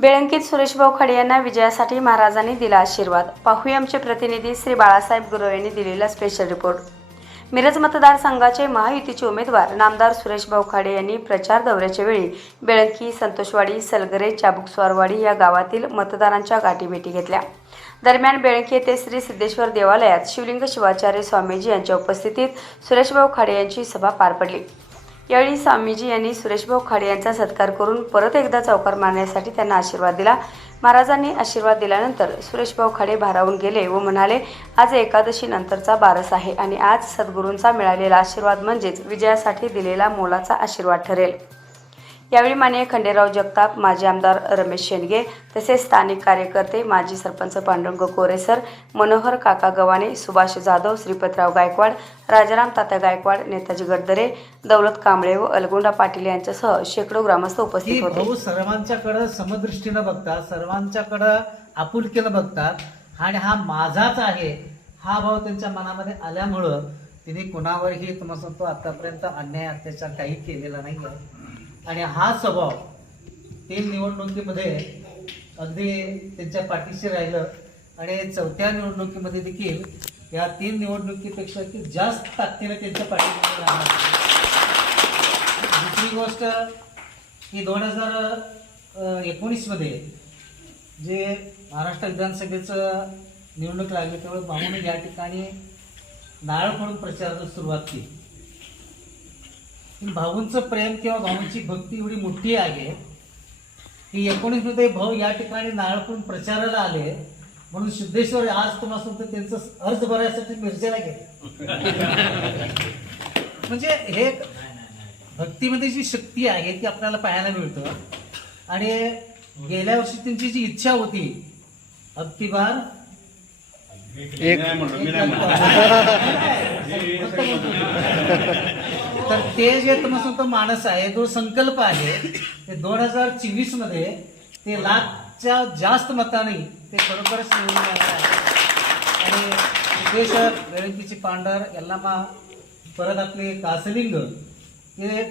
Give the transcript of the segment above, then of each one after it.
बेळंकीत सुरेशभाऊ खडे यांना विजयासाठी महाराजांनी दिला आशीर्वाद. पाहूया आमचे प्रतिनिधी श्री बाळासाहेब गुरव यांनी दिलेला स्पेशल रिपोर्ट मिरज मतदारसंघाचे महायुतीचे उमेदवार नामदार सुरेशभाऊ खाडे यांनी प्रचार दौऱ्याच्या वेळी बेळंकी संतोषवाडी सलगरे चाबुकस्वारवाडी या गावातील मतदारांच्या गाठीभेटी घेतल्या. दरम्यान बेळंकी येथे श्री सिद्धेश्वर देवालयात शिवलिंग शिवाचार्य स्वामीजी यांच्या उपस्थितीत सुरेशभाऊ खाडे यांची सभा पार पडली. यावेळी स्वामीजी यांनी सुरेशभाऊ खाडे यांचा सत्कार करून परत एकदा चौकार मारण्यासाठी त्यांना आशीर्वाद दिला. महाराजांनी आशीर्वाद दिल्यानंतर सुरेशभाऊ खाडे भारावून गेले व म्हणाले आज एकादशी नंतरचा बारस आहे आणि आज सद्गुरूंचा मिळालेला आशीर्वाद म्हणजेच विजयासाठी दिलेला मोलाचा आशीर्वाद ठरेल. यावेळी माननीय खंडेराव जगताप माजी आमदार रमेश शेंडगे तसेच स्थानिक कार्यकर्ते माजी सरपंच पांडुरंग कोरेसर मनोहर काका गव्हाणे सुभाष जाधव श्रीपतराव गायकवाड राजाराम तात्या गायकवाड नेताजी गडदरे दौलत कांबळे व अलगोंडा पाटील यांच्यासह शेकडो ग्रामस्थ उपस्थित होते. सर्वांच्याकडं समदृष्टीनं बघतात सर्वांच्याकडं आपुलकीनं बघतात आणि हा माझाच आहे हा भाव त्यांच्या मनामध्ये आल्यामुळं तिने कुणावरही तुम्हाला सांगतो आतापर्यंत अन्याय अत्याचार काही केलेला नाही आहे आणि हा स्वभाव तीन निवडणुकीमध्ये अगदी त्यांच्या पाठीशी राहिलं. आणि चौथ्या निवडणुकीमध्ये देखील या तीन निवडणुकीपेक्षा की जास्त ताकदीने त्यांच्या पाठीमध्ये राहणार. दुसरी गोष्ट की दोन हजार एकोणीसमध्ये जे महाराष्ट्र विधानसभेचं निवडणूक लागली त्यामुळे भाऊने या ठिकाणी नारळ फोडून प्रचाराला सुरुवात केली. भाऊंचं प्रेम किंवा भाऊंची भक्ती एवढी मोठी आहे की एकोणीसमध्ये भाऊ या ठिकाणी नारळ फोडून प्रचाराला आले म्हणून सिद्धेश्वर आज तुम्हाला सांगतो त्यांचं अर्ज भरायसाठी मिरजेला गेले म्हणजे हे एक भक्तीमध्ये जी शक्ती आहे ती आपल्याला पाहायला मिळतं आणि गेल्या वर्षी त्यांची जी इच्छा होती अगदी बार एक तर ते जे नसून तो माणस आहे जो संकल्प आहे ते दोन हजार चोवीसमध्ये ते लाखच्या जास्त मताने ते खरोखरच निवडून येणार आहे. आणि सिद्धेश्वर बेळंकीची पांढर यल्लामा परत आपले कासलिंग हे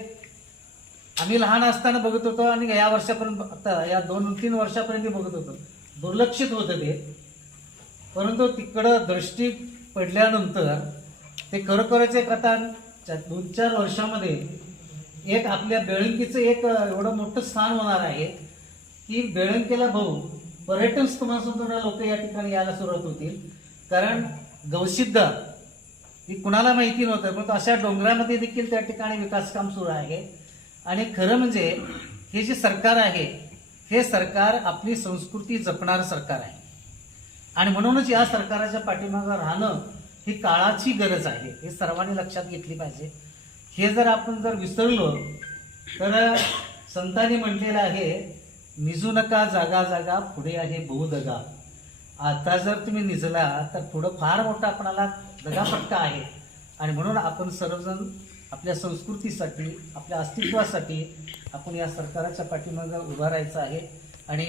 आम्ही लहान असताना बघत होतो आणि या वर्षापर्यंत आता या दोन तीन वर्षापर्यंत बघत होतो. दुर्लक्षित होतं ते. परंतु तिकडं दृष्टी पडल्यानंतर ते खरोखरच एक आता दोन चार वर्षामध्ये एक आपल्या बेळंकीचं एक एवढं मोठं स्थान होणार आहे की बेळंकीला भाऊ पर्यटन स्थळासुद्धा लोक या ठिकाणी यायला सुरुवात होतील. कारण गौसिद्ध ही कुणाला माहिती नव्हतं परंतु अशा डोंगरामध्ये देखील त्या ठिकाणी विकास काम सुरू आहे. आणि खरं म्हणजे हे जे सरकार आहे हे सरकार आपली संस्कृती जपणारं सरकार आहे. आणि म्हणूनच या सरकाराच्या पाठीमागं राहणं ही काळाची गरज आहे हे सर्वांनी लक्षात घेतली पाहिजे. हे जर आपण जर विसरलो तर संतांनी म्हटलेलं आहे निजू नका जागा जागा पुढे आहे बहुदगा आता जर तुम्ही निजला तर पुढं फार मोठा आपणाला दगापट्टा आहे. आणि म्हणून आपण सर्वजण आपल्या संस्कृतीसाठी आपल्या अस्तित्वासाठी आपण या सरकाराच्या पाठीमागं उभा राहायचं आहे. आणि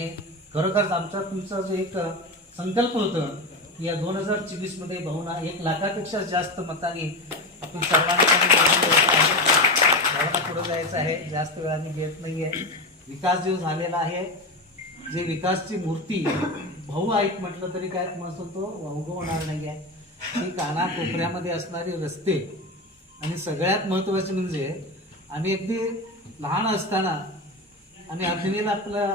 खरोखरच आमचा तुमचा जो एक संकल्प होतं या दोन हजार चोवीसमध्ये भाऊना एक लाखापेक्षा जास्त मताने आपण सर्वांनी पुढे जायचं आहे. जास्त वेळाने घेत नाही आहे विकास जो झालेला आहे जे विकासची मूर्ती भाऊ आहेत म्हटलं तरी काय म्हणतो तो वावगं नाही आहे ती कानाकोपऱ्यामध्ये असणारे रस्ते. आणि सगळ्यात महत्त्वाचे म्हणजे आम्ही अगदी लहान असताना आम्ही अभिनेला आपलं